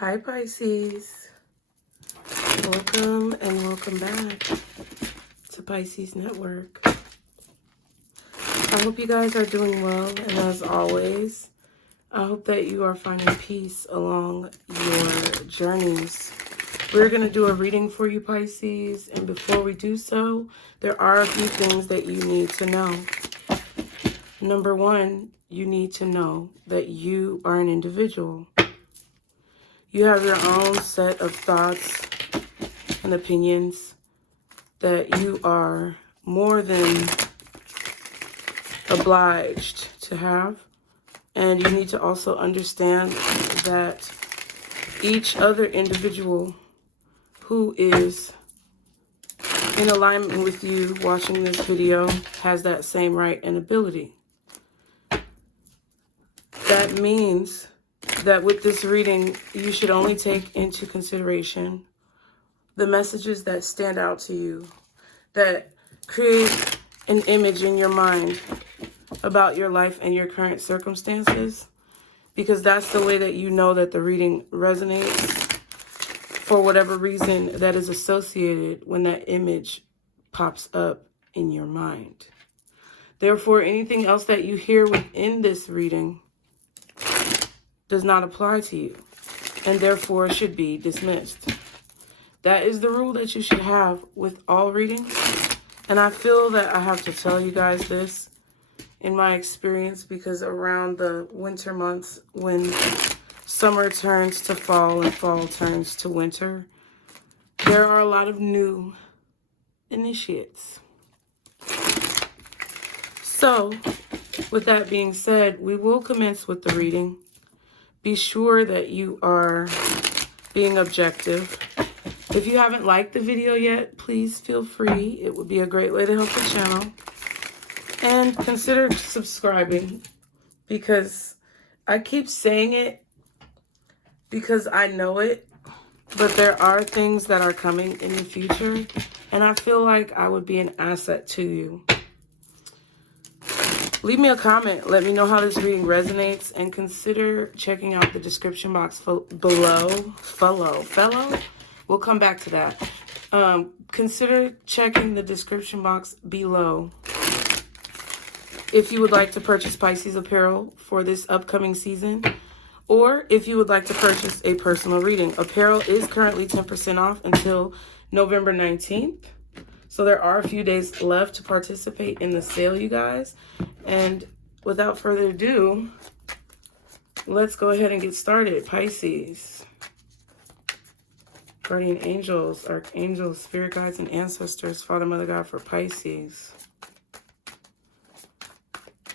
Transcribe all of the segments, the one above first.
Hi Pisces, welcome and welcome back to Pisces Network. I hope you guys are doing well, and as always, I hope that you are finding peace along your journeys. We're going to do a reading for you, Pisces, and before we do so, there are a few things that you need to know. Number one, you need to know that you are an individual. You have your own set of thoughts and opinions that you are more than obliged to have. And you need to also understand that each other individual who is in alignment with you watching this video has that same right and ability. That means that with this reading, you should only take into consideration the messages that stand out to you, that create an image in your mind about your life and your current circumstances, because that's the way that you know that the reading resonates for whatever reason that is associated when that image pops up in your mind. Therefore, anything else that you hear within this reading does not apply to you, and therefore should be dismissed. That is the rule that you should have with all readings, and I feel that I have to tell you guys this in my experience, because around the winter months, when summer turns to fall and fall turns to winter, there are a lot of new initiates. So, with that being said, we will commence with the reading. Be sure that you are being objective. If you haven't liked the video yet, please feel free. It would be a great way to help the channel. And consider subscribing, because I keep saying it because I know it, but there are things that are coming in the future, and I feel like I would be an asset to you. Leave me a comment. Let me know how this reading resonates, and consider checking out the description box below. We'll come back to that. Consider checking the description box below if you would like to purchase Pisces apparel for this upcoming season, or if you would like to purchase a personal reading. Apparel is currently 10% off until November 19th. So there are a few days left to participate in the sale, you guys. And without further ado, let's go ahead and get started. Pisces, guardian angels, archangels, spirit guides, and ancestors, Father, Mother, God, for Pisces,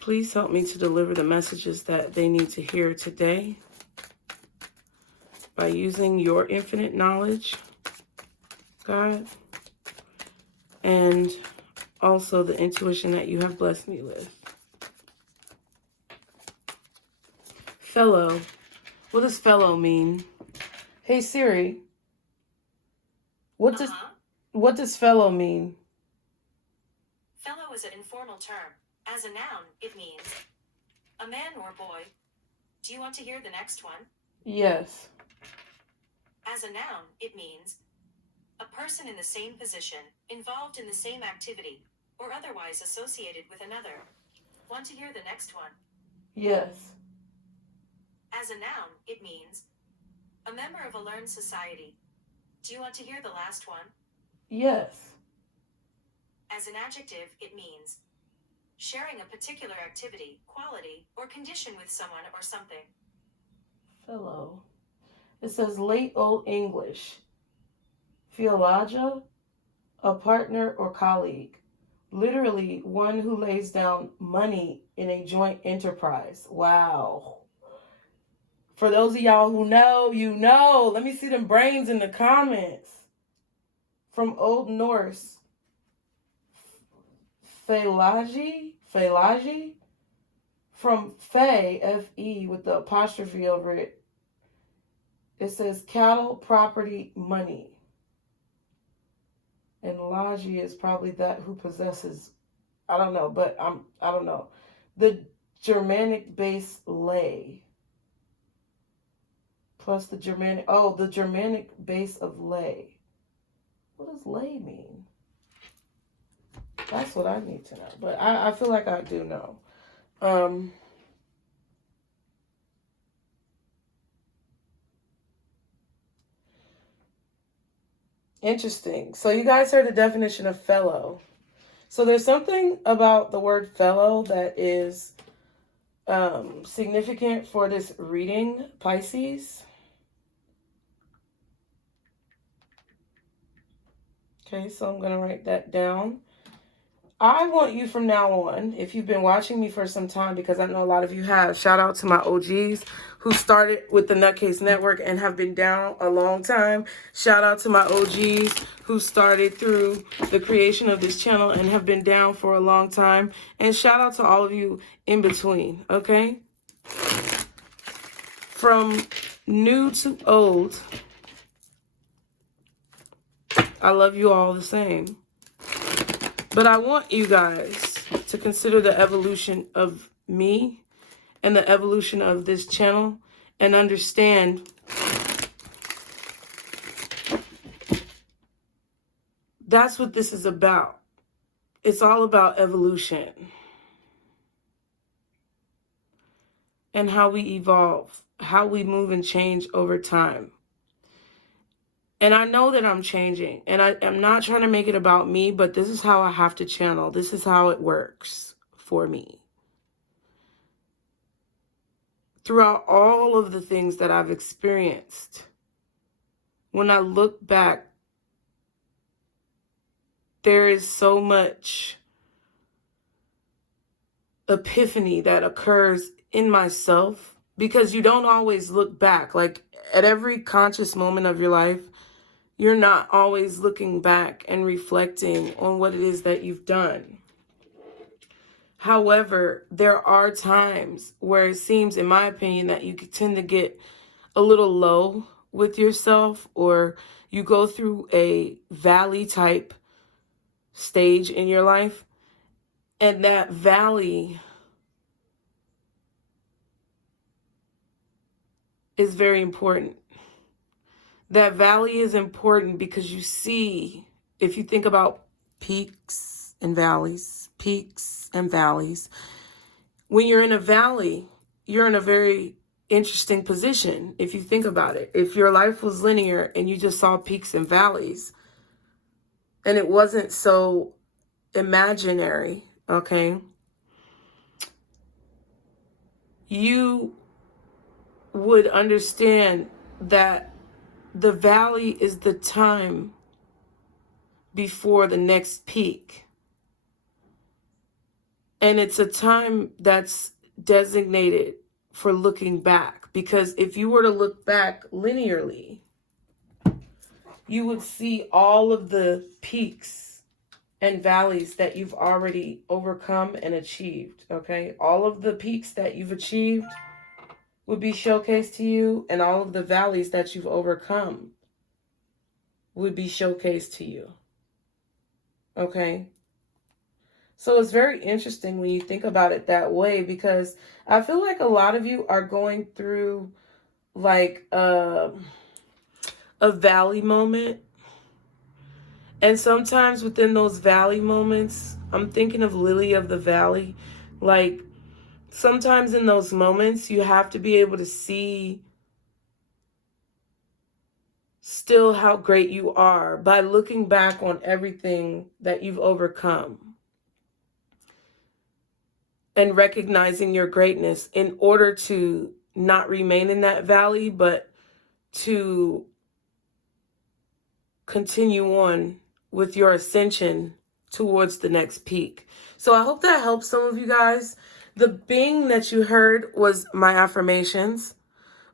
please help me to deliver the messages that they need to hear today by using your infinite knowledge, God, and also the intuition that you have blessed me with. Fellow. What does fellow mean? Hey Siri, what does fellow mean? Fellow is an informal term. As a noun, it means a man or boy. Do you want to hear the next one? Yes. As a noun, it means a person in the same position, involved in the same activity, or otherwise associated with another. Want to hear the next one? Yes. As a noun, it means a member of a learned society. Do you want to hear the last one? Yes. As an adjective, it means sharing a particular activity, quality, or condition with someone or something. Fellow. It says late Old English. Philologia, a partner or colleague. Literally one who lays down money in a joint enterprise. Wow. For those of y'all who know, you know. Let me see them brains in the comments. From Old Norse. Philology? From Fe, F-E, with the apostrophe over it. It says cattle, property, money. And logi is probably that who possesses. I don't know, but I don't know. The Germanic base lay. plus the Germanic. Oh, the Germanic base of lay. What does lay mean? That's what I need to know. But I feel like I do know. Interesting. So you guys heard the definition of fellow. So there's something about the word fellow that is significant for this reading, Pisces. Okay, so I'm going to write that down. I want you from now on, if you've been watching me for some time, because I know a lot of you have, shout out to my OGs who started with the Nutcase Network and have been down a long time. Shout out to my OGs who started through the creation of this channel and have been down for a long time. And shout out to all of you in between, okay? From new to old, I love you all the same. But I want you guys to consider the evolution of me and the evolution of this channel and understand that's what this is about. It's all about evolution and how we evolve, how we move and change over time. And I know that I'm changing, and I'm not trying to make it about me, but this is how I have to channel. This is how it works for me. Throughout all of the things that I've experienced, when I look back, there is so much epiphany that occurs in myself, because you don't always look back. Like at every conscious moment of your life, you're not always looking back and reflecting on what it is that you've done. However, there are times where it seems, in my opinion, that you tend to get a little low with yourself, or you go through a valley type stage in your life. And that valley is very important. That valley is important because you see, if you think about peaks and valleys, when you're in a valley, you're in a very interesting position. If you think about it, if your life was linear and you just saw peaks and valleys and it wasn't so imaginary, okay, you would understand that the valley is the time before the next peak. And it's a time that's designated for looking back. Because if you were to look back linearly, you would see all of the peaks and valleys that you've already overcome and achieved, okay? All of the peaks that you've achieved would be showcased to you, and all of the valleys that you've overcome would be showcased to you. Okay? So it's very interesting when you think about it that way, because I feel like a lot of you are going through like a valley moment. And sometimes within those valley moments, I'm thinking of Lily of the Valley. Like sometimes in those moments, you have to be able to see still how great you are by looking back on everything that you've overcome and recognizing your greatness in order to not remain in that valley, but to continue on with your ascension towards the next peak. So I hope that helps some of you guys. The bing that you heard was my affirmations,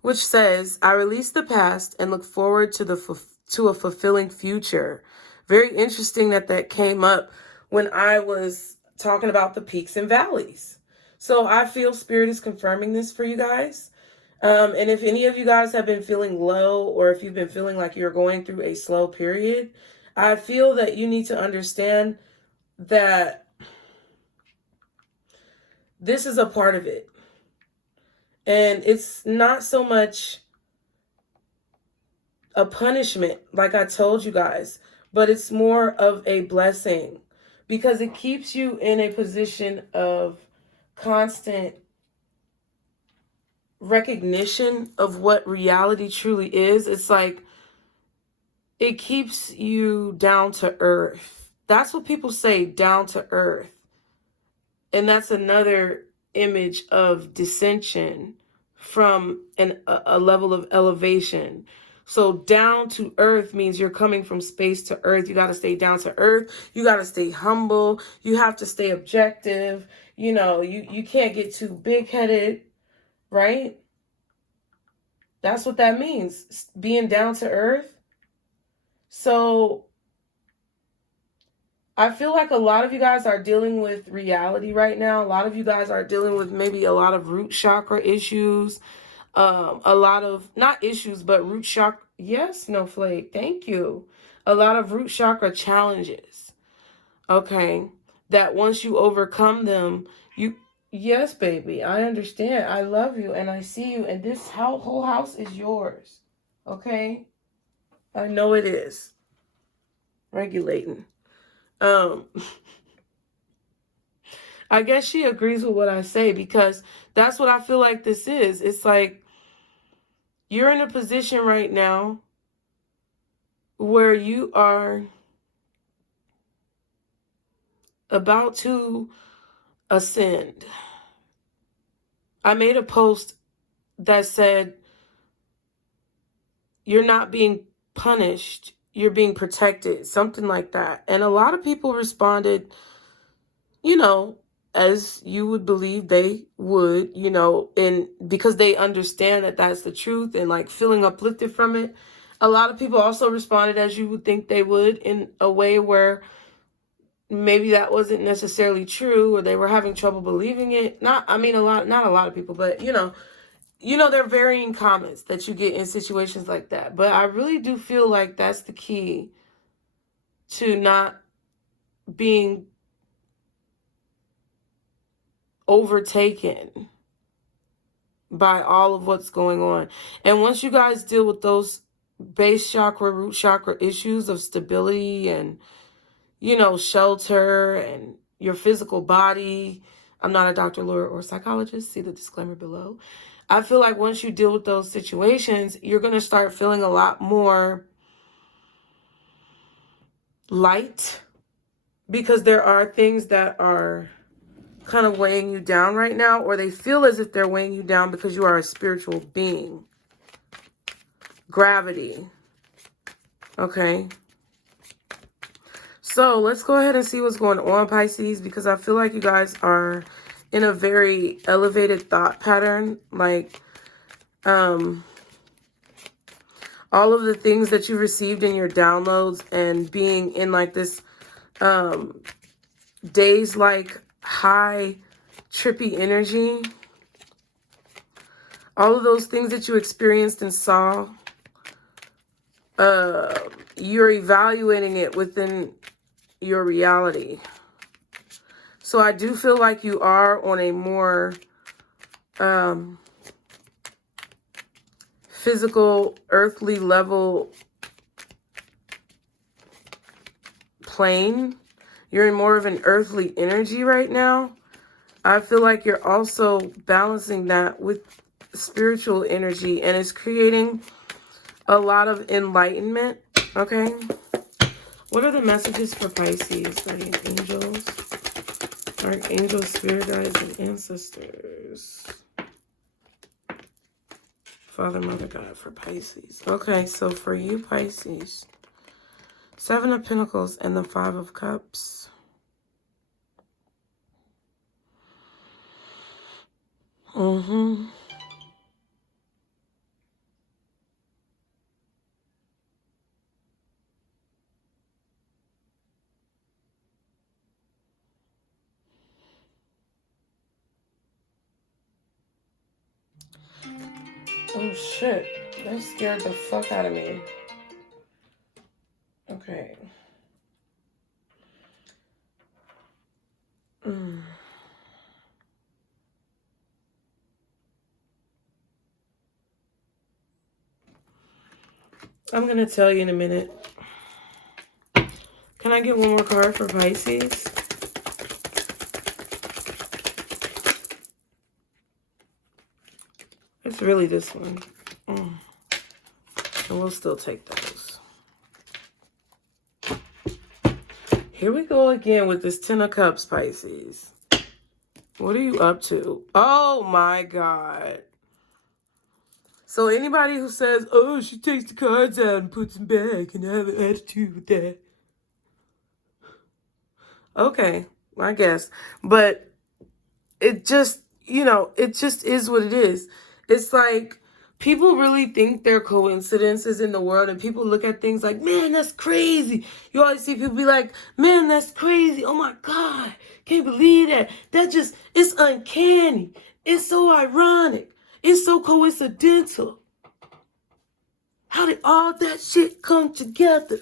which says, I release the past and look forward to a fulfilling future. Very interesting that came up when I was talking about the peaks and valleys. So I feel Spirit is confirming this for you guys. And if any of you guys have been feeling low, or if you've been feeling like you're going through a slow period, I feel that you need to understand that this is a part of it. And it's not so much a punishment, like I told you guys, but it's more of a blessing because it keeps you in a position of constant recognition of what reality truly is. It's like it keeps you down to earth. That's what people say, down to earth. And that's another image of dissension from a level of elevation. So down to earth means you're coming from space to earth. You got to stay down to earth. You got to stay humble. You have to stay objective. You know, you can't get too big-headed, right? That's what that means, being down to earth. So I feel like a lot of you guys are dealing with reality right now. A lot of you guys are dealing with maybe a lot of root chakra issues. A lot of, not issues, but root chakra. Yes, Snowflake. Thank you. A lot of root chakra challenges. Okay. That once you overcome them, yes, baby, I understand. I love you and I see you. And this whole house is yours. Okay. I know it is. Regulating. I guess she agrees with what I say because that's what I feel like this is. It's like you're in a position right now where you are about to ascend. I made a post that said, you're not being punished, you're being protected, something like that. And a lot of people responded, you know, as you would believe they would, you know, and because they understand that that's the truth and like feeling uplifted from it. A lot of people also responded as you would think they would, in a way where maybe that wasn't necessarily true or they were having trouble believing it. Not a lot of people, but you know, there are varying comments that you get in situations like that. But I really do feel like that's the key to not being overtaken by all of what's going on. And once you guys deal with those base chakra, root chakra issues of stability and, you know, shelter and your physical body. I'm not a doctor, lawyer, or psychologist. See the disclaimer below. I feel like once you deal with those situations, you're going to start feeling a lot more light, because there are things that are kind of weighing you down right now, or they feel as if they're weighing you down because you are a spiritual being. Gravity. Okay. So let's go ahead and see what's going on, Pisces, because I feel like you guys are in a very elevated thought pattern. Like, all of the things that you received in your downloads and being in like this days like high trippy energy, all of those things that you experienced and saw, you're evaluating it within your reality. So I do feel like you are on a more physical, earthly level plane. You're in more of an earthly energy right now. I feel like you're also balancing that with spiritual energy, and it's creating a lot of enlightenment. Okay. What are the messages for Pisces? Guardian angels, archangels, spirit guides, and ancestors. Father, Mother, God for Pisces. Okay, so for you, Pisces, 7 of Pentacles and the 5 of Cups. Oh shit, that scared the fuck out of me. Okay. I'm going to tell you in a minute. Can I get one more card for Pisces? It's really this one. And we'll still take those. Here we go again with this 10 of Cups, Pisces. What are you up to? Oh my God. So anybody who says, oh, she takes the cards out and puts them back and I have an attitude with that. Okay, I guess. But it just, you know, it just is what it is. It's like people really think there are coincidences in the world, and people look at things like, man, that's crazy. You always see people be like, man, that's crazy. Oh my God, can't believe that. That just, it's uncanny. It's so ironic. It's so coincidental. How did all that shit come together?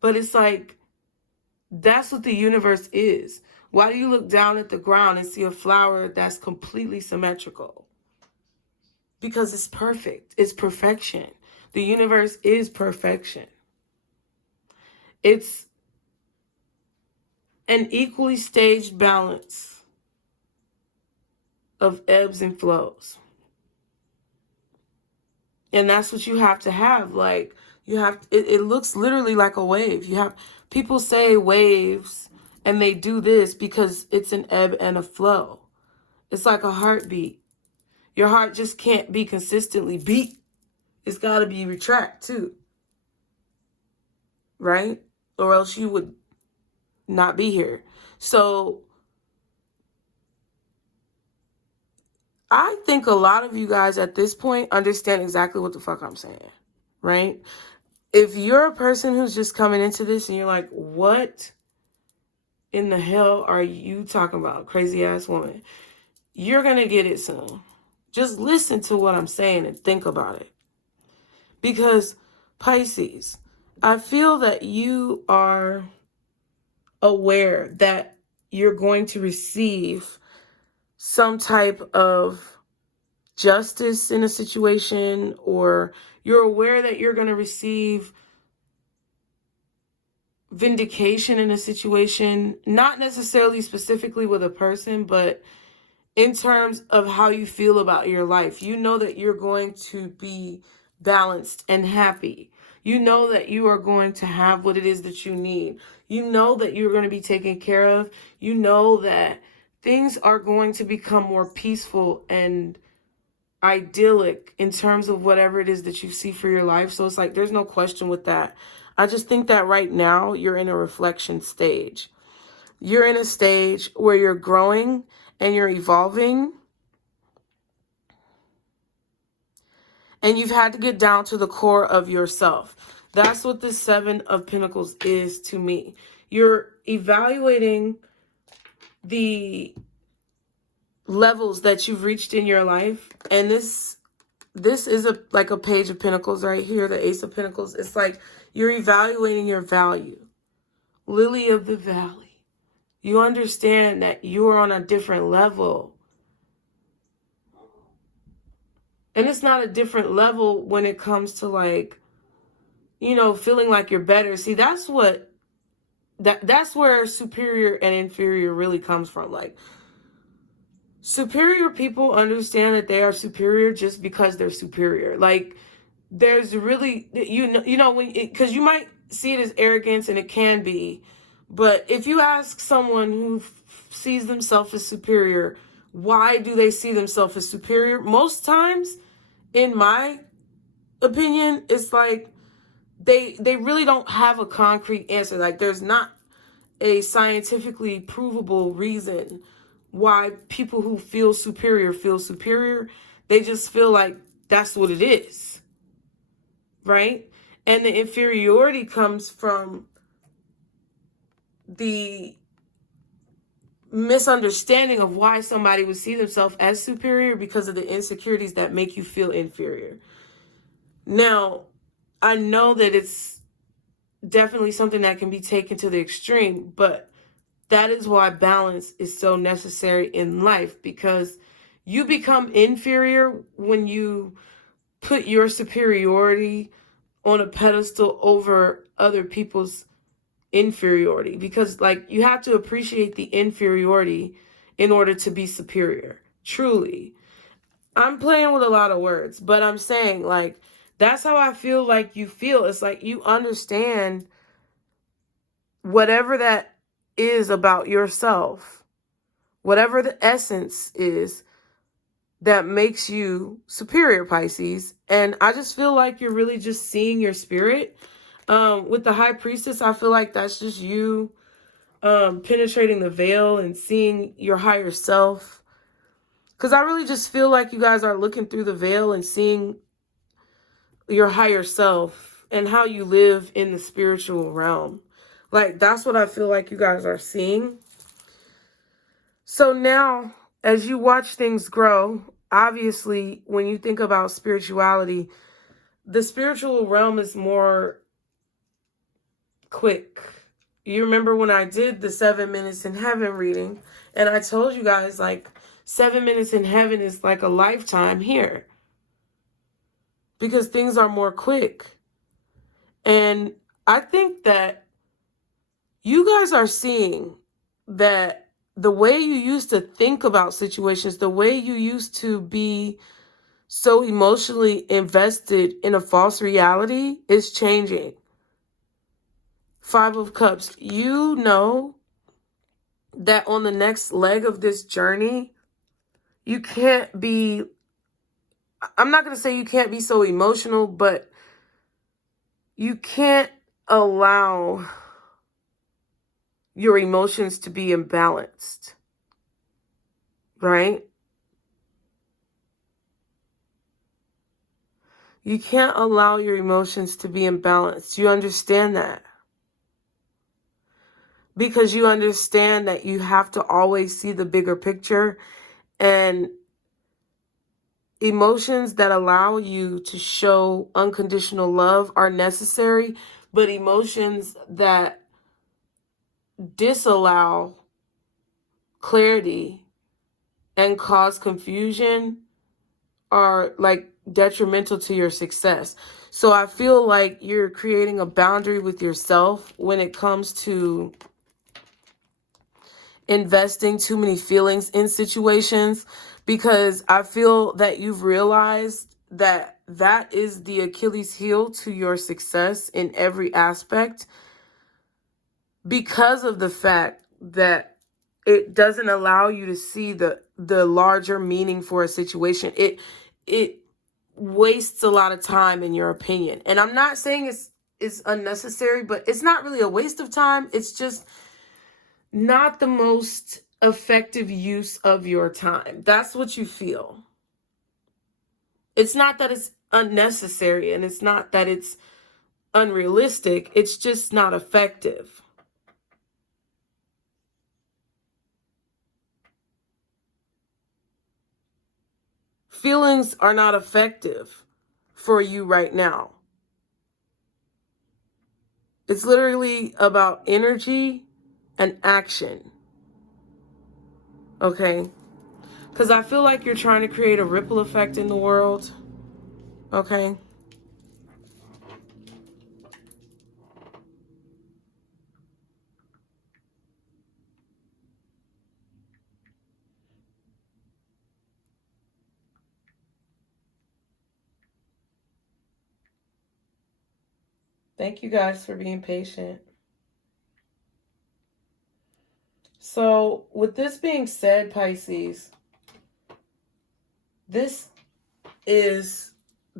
But it's like, that's what the universe is. Why do you look down at the ground and see a flower that's completely symmetrical? Because it's perfect. It's perfection. The universe is perfection. It's an equally staged balance of ebbs and flows. And that's what you have to have. Like, you have, it looks literally like a wave. You have, people say waves and they do this because it's an ebb and a flow. It's like a heartbeat. Your heart just can't be consistently beat. It's got to be retract too. Right? Or else you would not be here. So I think a lot of you guys at this point understand exactly what the fuck I'm saying. Right? If you're a person who's just coming into this and you're like, what in the hell are you talking about, crazy ass woman? You're going to get it soon. Just listen to what I'm saying and think about it. Because Pisces, I feel that you are aware that you're going to receive some type of justice in a situation, or you're aware that you're going to receive vindication in a situation, not necessarily specifically with a person, but in terms of how you feel about your life. You know that you're going to be balanced and happy. You know that you are going to have what it is that you need. You know that you're going to be taken care of. You know that things are going to become more peaceful and idyllic in terms of whatever it is that you see for your life. So it's like, there's no question with that. I just think that right now you're in a reflection stage. You're in a stage where you're growing and you're evolving. And you've had to get down to the core of yourself. That's what the 7 of Pentacles is to me. You're evaluating the levels that you've reached in your life. And this is like a Page of Pentacles right here, the Ace of Pentacles. It's like you're evaluating your value. Lily of the Valley. You understand that you're on a different level. And it's not a different level when it comes to, like, you know, feeling like you're better. See, that's what, that's where superior and inferior really comes from. Like, superior people understand that they are superior just because they're superior. Like, there's really, you know, when, because you might see it as arrogance, and it can be. But if you ask someone who sees themselves as superior, why do they see themselves as superior? Most times, in my opinion, it's like they really don't have a concrete answer. Like, there's not a scientifically provable reason why people who feel superior. They just feel like that's what it is, right? And the inferiority comes from the misunderstanding of why somebody would see themselves as superior, because of the insecurities that make you feel inferior. Now, I know that it's definitely something that can be taken to the extreme, but that is why balance is so necessary in life, because you become inferior when you put your superiority on a pedestal over other people's inferiority, because like you have to appreciate the inferiority in order to be superior. Truly. I'm playing with a lot of words, but I'm saying like that's how I feel like you feel. It's like you understand whatever that is about yourself, whatever the essence is that makes you superior, Pisces. And I just feel like you're really just seeing your spirit. With the High Priestess, I feel like that's just you penetrating the veil and seeing your higher self. Because I really just feel like you guys are looking through the veil and seeing your higher self and how you live in the spiritual realm. Like, that's what I feel like you guys are seeing. So now, as you watch things grow, obviously, when you think about spirituality, the spiritual realm is more quick. You remember when I did the 7 minutes in heaven reading, and I told you guys, like, 7 minutes in heaven is like a lifetime here. Because things are more quick. And I think that you guys are seeing that the way you used to think about situations, the way you used to be so emotionally invested in a false reality is changing. 5 of Cups. You know that on the next leg of this journey, you can't be, I'm not going to say you can't be so emotional, but you can't allow your emotions to be imbalanced, right? You can't allow your emotions to be imbalanced. You understand that? Because you understand that you have to always see the bigger picture, and emotions that allow you to show unconditional love are necessary, but emotions that disallow clarity and cause confusion are like detrimental to your success. So I feel like you're creating a boundary with yourself when it comes to investing too many feelings in situations, because I feel that you've realized that that is the Achilles heel to your success in every aspect, because of the fact that it doesn't allow you to see the larger meaning for a situation. It wastes a lot of time, in your opinion. And I'm not saying it's unnecessary, but it's not really a waste of time. It's just not the most effective use of your time. That's what you feel. It's not that it's unnecessary, and it's not that it's unrealistic. It's just not effective. Feelings are not effective for you right now. It's literally about energy and action. Okay? Because I feel like you're trying to create a ripple effect in the world. Okay? Thank you guys for being patient. So, with this being said, Pisces, this is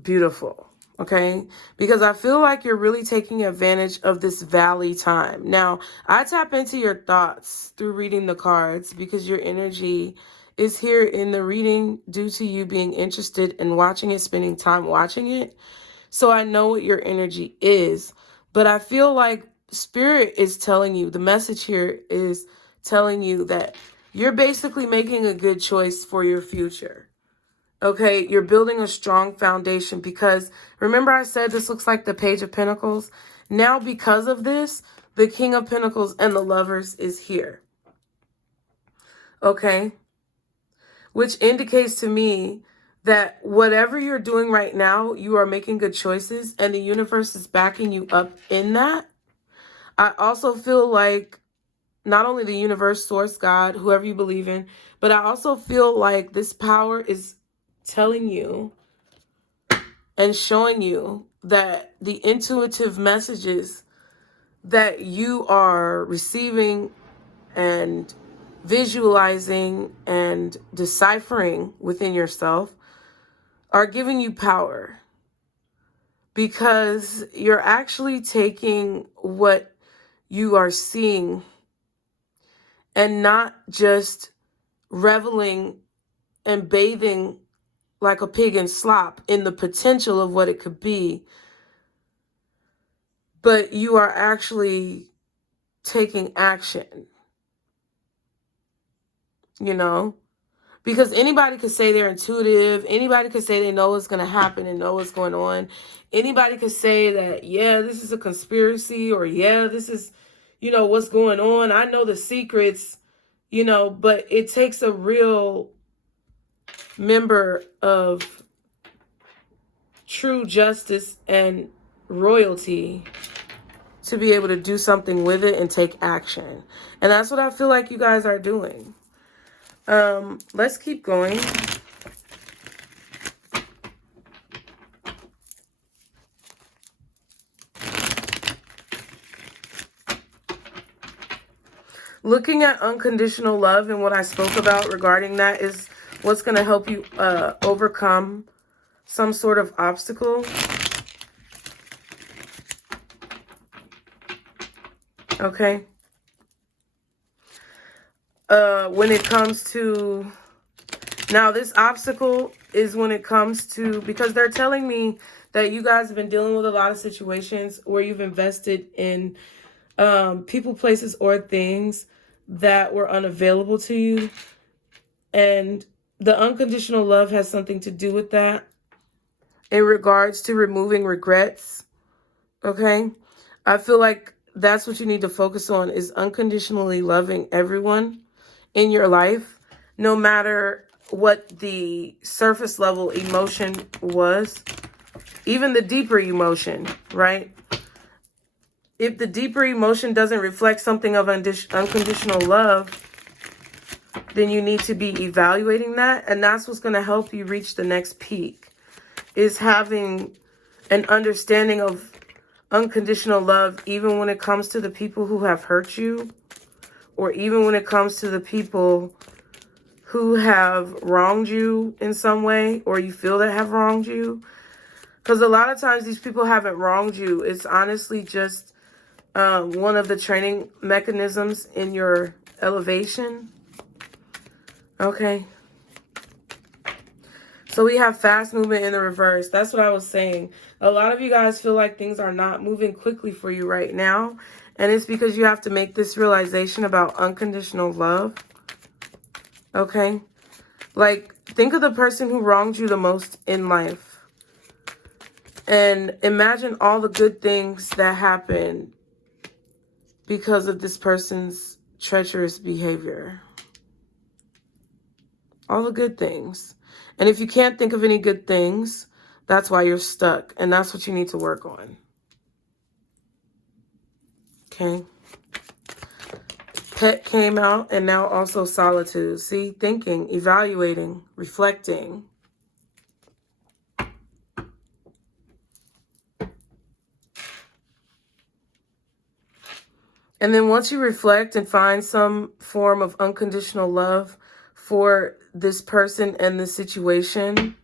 beautiful, okay? Because I feel like you're really taking advantage of this valley time. Now, I tap into your thoughts through reading the cards, because your energy is here in the reading due to you being interested in watching it, spending time watching it. So I know what your energy is, but I feel like Spirit is telling you, the message here is telling you that you're basically making a good choice for your future. Okay, you're building a strong foundation, because remember I said this looks like the Page of Pentacles? Now, because of this, the King of Pentacles and the Lovers is here. Okay, which indicates to me that whatever you're doing right now, you are making good choices and the universe is backing you up in that. I also feel like not only the universe, source, God, whoever you believe in, but I also feel like this power is telling you and showing you that the intuitive messages that you are receiving and visualizing and deciphering within yourself are giving you power, because you're actually taking what you are seeing and not just reveling and bathing like a pig in slop in the potential of what it could be, but you are actually taking action, you know? Because anybody could say they're intuitive. Anybody could say they know what's going to happen and know what's going on. Anybody could say that, yeah, this is a conspiracy, or yeah, this is, you know, what's going on. I know the secrets, you know, but it takes a real member of true justice and royalty to be able to do something with it and take action. And that's what I feel like you guys are doing. Let's keep going. Looking at unconditional love and what I spoke about regarding that is what's going to help you overcome some sort of obstacle. Okay. When it comes to, now this obstacle is when it comes to, because they're telling me that you guys have been dealing with a lot of situations where you've invested in people, places, or things that were unavailable to you. And the unconditional love has something to do with that in regards to removing regrets. Okay. I feel like that's what you need to focus on, is unconditionally loving everyone in your life, no matter what the surface level emotion was, even the deeper emotion, right? If the deeper emotion doesn't reflect something of unconditional love, then you need to be evaluating that. And that's what's going to help you reach the next peak, is having an understanding of unconditional love, even when it comes to the people who have hurt you, or even when it comes to the people who have wronged you in some way, or you feel that have wronged you. Because a lot of times these people haven't wronged you. It's honestly just one of the training mechanisms in your elevation. Okay. So we have fast movement in the reverse. That's what I was saying. A lot of you guys feel like things are not moving quickly for you right now. And it's because you have to make this realization about unconditional love. Okay. Like, think of the person who wronged you the most in life. And imagine all the good things that happened because of this person's treacherous behavior. All the good things. And if you can't think of any good things, that's why you're stuck. And that's what you need to work on. Okay. Pet came out, and now also solitude. See, thinking, evaluating, reflecting. And then once you reflect and find some form of unconditional love for this person and the situation,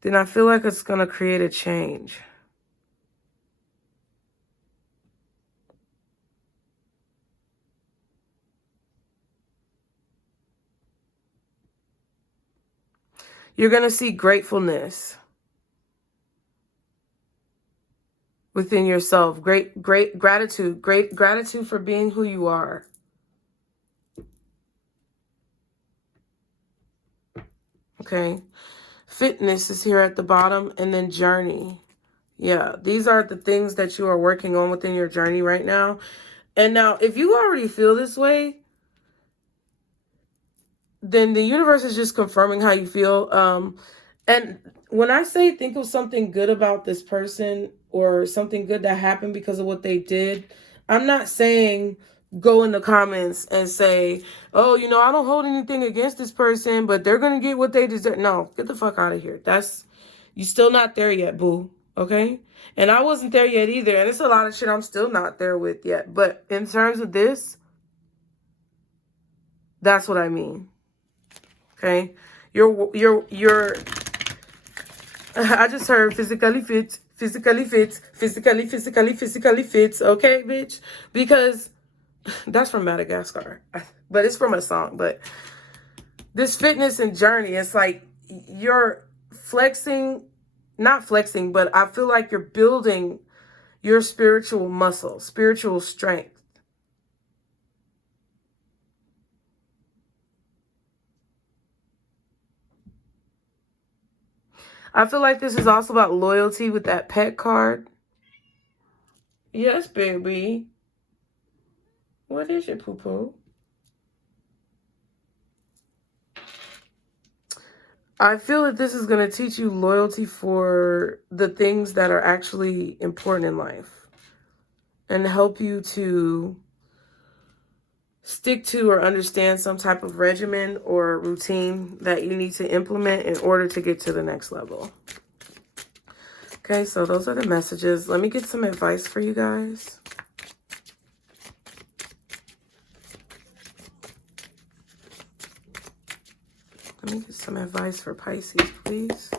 then I feel like it's going to create a change. You're going to see gratefulness within yourself. Great gratitude. Great gratitude for being who you are. Okay. Fitness is here at the bottom, and then journey. Yeah, these are the things that you are working on within your journey right now. And now, if you already feel this way, then the universe is just confirming how you feel. And when I say think of something good about this person or something good that happened because of what they did, I'm not saying go in the comments and say, oh, you know, I don't hold anything against this person, but they're going to get what they deserve. No, get the fuck out of here. You still not there yet, boo. Okay? And I wasn't there yet either. And it's a lot of shit I'm still not there with yet. But in terms of this, that's what I mean. Okay? I just heard physically fit, physically fit, physically fit. Okay, bitch? Because that's from Madagascar. But it's from a song. But this fitness and journey, it's like you're flexing, not flexing, but I feel like you're building your spiritual muscle, spiritual strength. I feel like this is also about loyalty with that pet card. Yes, baby. What is your poo-poo? I feel that this is going to teach you loyalty for the things that are actually important in life and help you to stick to or understand some type of regimen or routine that you need to implement in order to get to the next level. Okay, so those are the messages. Let me get some advice for you guys. Let me get some advice for Pisces, please.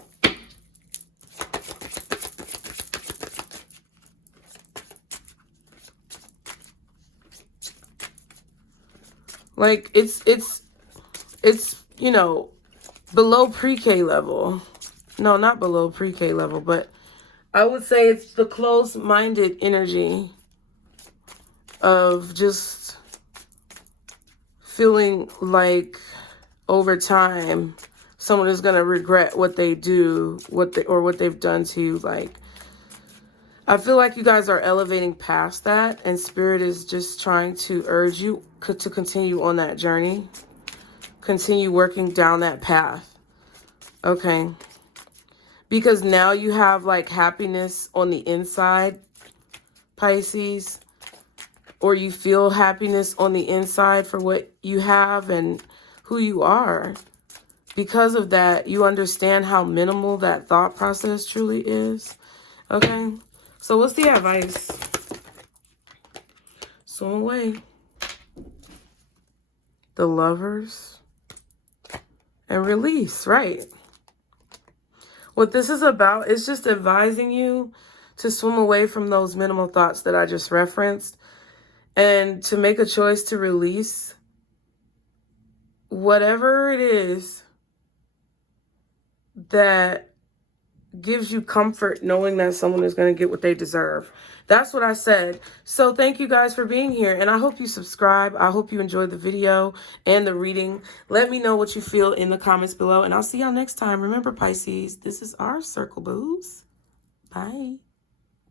Like, it's you know, below pre-K level. No, not below pre-K level, but I would say it's the closed-minded energy of just feeling like over time someone is going to regret what they do, what they've done to you. Like, I feel like you guys are elevating past that, and Spirit is just trying to urge you to continue on that journey. Continue working down that path. Okay. Because now you have like happiness on the inside, Pisces. Or you feel happiness on the inside for what you have and who you are. Because of that, you understand how minimal that thought process truly is. Okay? So what's the advice? Swim away. The Lovers. And release, right? What this is about is just advising you to swim away from those minimal thoughts that I just referenced and to make a choice to release whatever it is that gives you comfort knowing that someone is going to get what they deserve. That's what I said. So thank you guys for being here, and I hope you subscribe. I hope you enjoyed the video and the reading. Let me know what you feel in the comments below, and I'll see y'all next time. Remember, Pisces, this is our circle, boos. Bye.